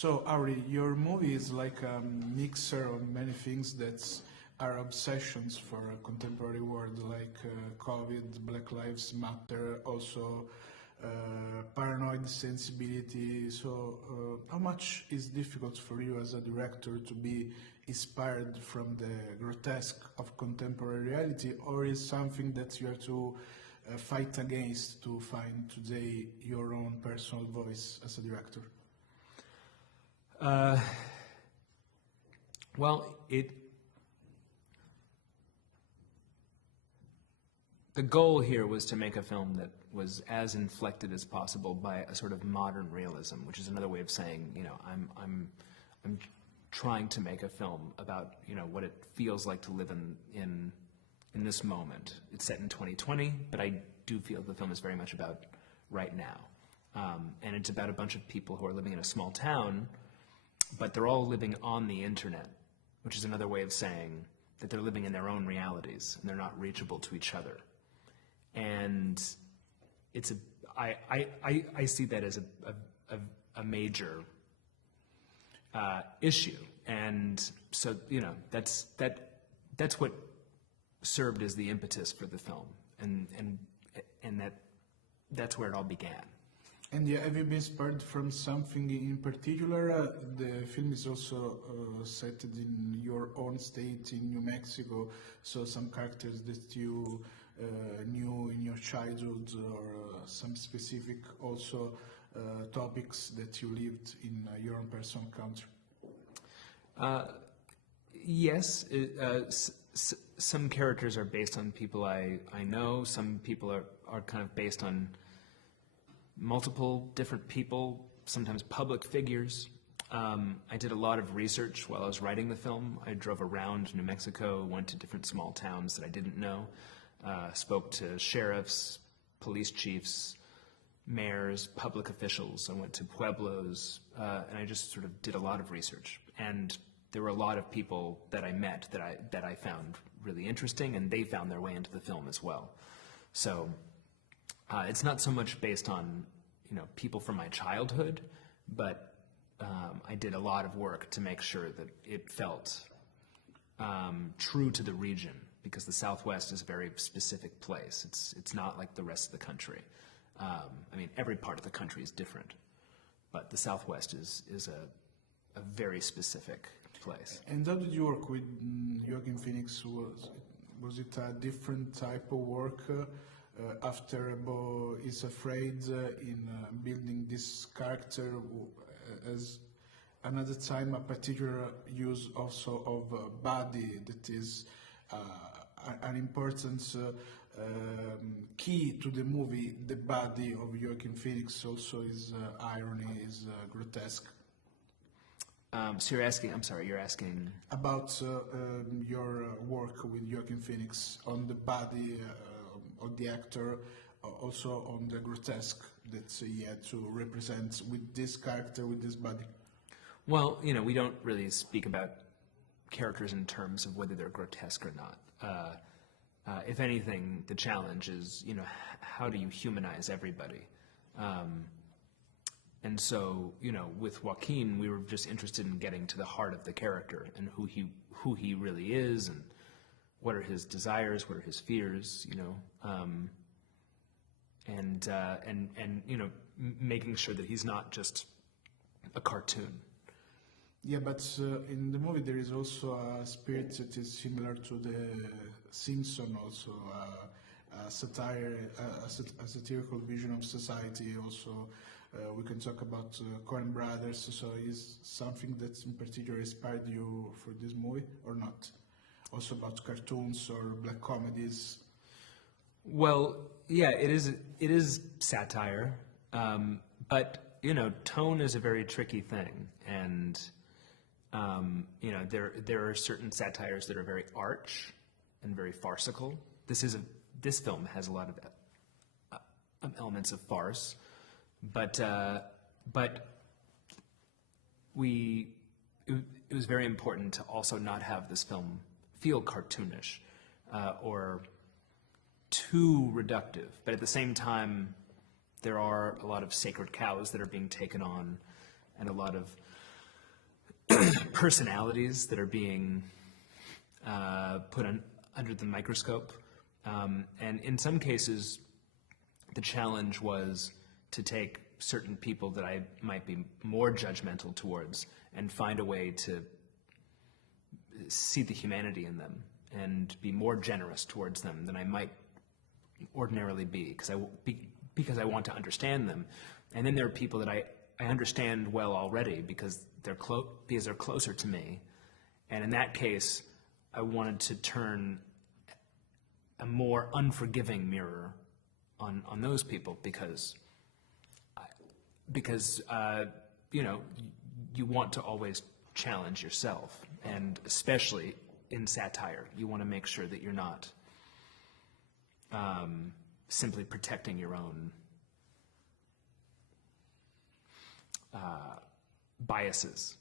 So, Ari, your movie is like a mixer of many things that are obsessions for a contemporary world, like COVID, Black Lives Matter, also paranoid sensibility. So, how much is difficult for you as a director to be inspired from the grotesque of contemporary reality, or is something that you have to fight against to find today your own personal voice as a director? Uh, well, the goal here was to make a film that was as inflected as possible by a sort of modern realism, which is another way of saying, I'm trying to make a film about, what it feels like to live in this moment. It's set in 2020, but I do feel the film is very much about right now. And it's about a bunch of people who are living in a small town, but they're all living on the internet, which is another way of saying that they're living in their own realities and they're not reachable to each other. And I see that as a major issue, and so that's what served as the impetus for the film, and that's where it all began. And yeah, have you been inspired from something in particular? The film is also set in your own state in New Mexico, so some characters that you knew in your childhood, or some specific also topics that you lived in your own personal country. Yes, some characters are based on people I know. Some people are kind of based on multiple different people, sometimes public figures. I did a lot of research while I was writing the film. I drove around New Mexico, went to different small towns that I didn't know, spoke to sheriffs, police chiefs, mayors, public officials. I went to pueblos, and I just sort of did a lot of research. And there were a lot of people that I met that I found really interesting, and they found their way into the film as well. So it's not so much based on people from my childhood, but I did a lot of work to make sure that it felt true to the region, because the Southwest is a very specific place. It's not like the rest of the country. Every part of the country is different, but the Southwest is a very specific place. And how did you work with Joaquin Phoenix? Was it a different type of work after Bo is Afraid in building this character, as another time a particular use also of body that is an important key to the movie? The body of Joaquin Phoenix also is irony, is grotesque. So you're asking about your work with Joaquin Phoenix on the body of the actor, also on the grotesque that he had to represent with this character, with this body. Well, we don't really speak about characters in terms of whether they're grotesque or not. If anything, the challenge is, how do you humanize everybody? And so, with Joaquin, we were just interested in getting to the heart of the character and who he really is, and what are his desires, what are his fears, and making sure that he's not just a cartoon. Yeah, but in the movie there is also a spirit that is similar to the Simpson, also a satire, a satirical vision of society. Also, we can talk about Coen Brothers. So, is something that in particular inspired you for this movie, or not? Also about cartoons or black comedies. Well, yeah, it is satire, but tone is a very tricky thing, and there are certain satires that are very arch and very farcical. This film has a lot of elements of farce, but it was very important to also not have this film feel cartoonish or too reductive. But at the same time, there are a lot of sacred cows that are being taken on, and a lot of personalities that are being put under the microscope. And in some cases, the challenge was to take certain people that I might be more judgmental towards and find a way to see the humanity in them and be more generous towards them than I might ordinarily be, because I want to understand them. And then there are people that I understand well already because they're closer to me. And in that case, I wanted to turn a more unforgiving mirror on those people because you know, you want to always challenge yourself, and especially in satire, you want to make sure that you're not simply protecting your own biases